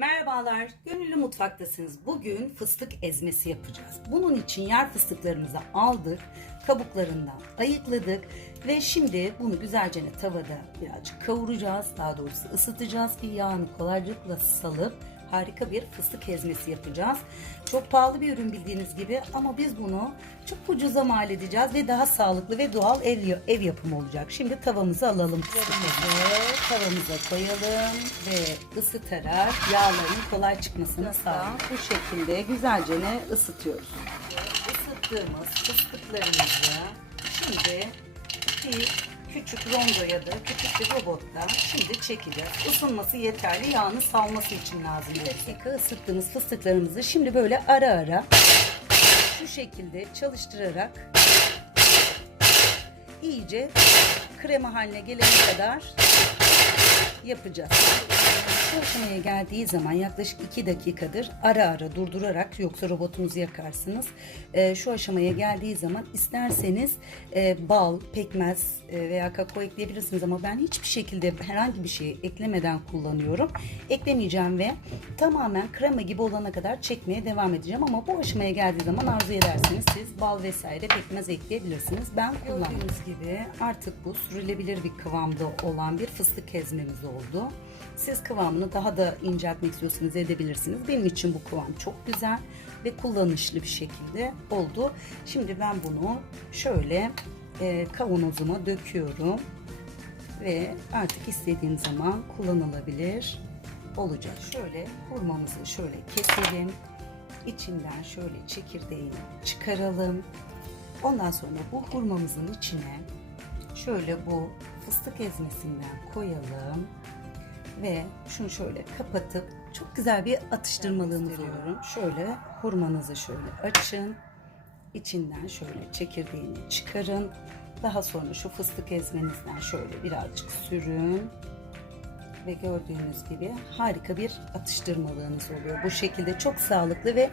Merhabalar, Gönüllü Mutfak'tasınız. Bugün fıstık ezmesi yapacağız. Bunun için yer fıstıklarımızı aldık, kabuklarından ayıkladık ve şimdi bunu güzelce tavada birazcık kavuracağız. Daha doğrusu ısıtacağız ki yağını kolaylıkla salıp harika bir fıstık ezmesi yapacağız. Çok pahalı bir ürün bildiğiniz gibi ama biz bunu çok ucuza mal edeceğiz ve daha sağlıklı ve doğal ev, ev yapımı olacak. Şimdi tavamızı alalım. Fıstıkları tavamıza koyalım ve ısıtarak yağların kolay çıkmasını sağlayalım. Bu şekilde güzelce ısıtıyoruz. Isıttığımız fıstıklarımızı rondo ya da küçük bir robotta şimdi çekeceğiz. Isınması yeterli. Yağını salması için lazım. Bir dakika ısıttığımız fıstıklarımızı şimdi böyle ara ara şu şekilde çalıştırarak iyice krema haline gelene kadar yapacağız. Bu aşamaya geldiği zaman yaklaşık 2 dakikadır ara ara durdurarak yoksa robotunuzu yakarsınız. Ee, şu aşamaya geldiği zaman isterseniz e, bal, pekmez e, veya kakao ekleyebilirsiniz ama ben hiçbir şekilde herhangi bir şey eklemeden kullanıyorum. Eklemeyeceğim ve tamamen krema gibi olana kadar çekmeye devam edeceğim ama bu aşamaya geldiği zaman arzu ederseniz siz bal vesaire pekmez ekleyebilirsiniz. Ben kullandığınız gibi artık bu sürülebilir bir kıvamda olan bir fıstık ezmemiz oldu. Siz kıvamını daha da inceltmek istiyorsanız edebilirsiniz. Benim için bu kıvam çok güzel ve kullanışlı bir şekilde oldu. Şimdi ben bunu şöyle e, kavanozuma döküyorum ve artık istediğim zaman kullanılabilir olacak. Şöyle hurmamızı şöyle keselim. İçinden şöyle çekirdeğini çıkaralım. Ondan sonra bu hurmamızın içine şöyle bu fıstık ezmesinden koyalım ve şunu şöyle kapatıp çok güzel bir atıştırmalığımız oluyorum. Şöyle hurmanızı şöyle açın. İçinden şöyle çekirdeğini çıkarın. Daha sonra şu fıstık ezmenizden şöyle birazcık sürün. Ve gördüğünüz gibi harika bir atıştırmalığınız oluyor. Bu şekilde çok sağlıklı ve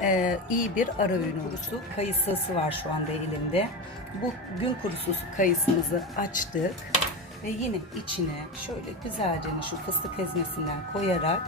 e, iyi bir ara öğün kurusu kayısısı var şu anda elimde. Bu gün kurusu kayısımızı açtık ve yine içine şöyle güzelce şu fıstık ezmesinden koyarak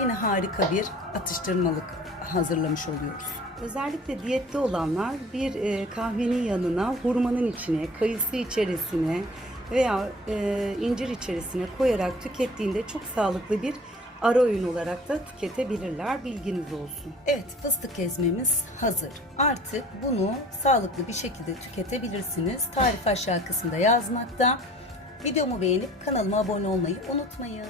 yine harika bir atıştırmalık hazırlamış oluyoruz. Özellikle diyette olanlar bir e, kahvenin yanına hurmanın içine, kayısı içerisine veya e, incir içerisine koyarak tükettiğinde çok sağlıklı bir ara öğün olarak da tüketebilirler. Bilginiz olsun. Evet fıstık ezmemiz hazır. Artık bunu sağlıklı bir şekilde tüketebilirsiniz. Tarif aşağı kısımda yazmakta. Videomu beğenip kanalıma abone olmayı unutmayın.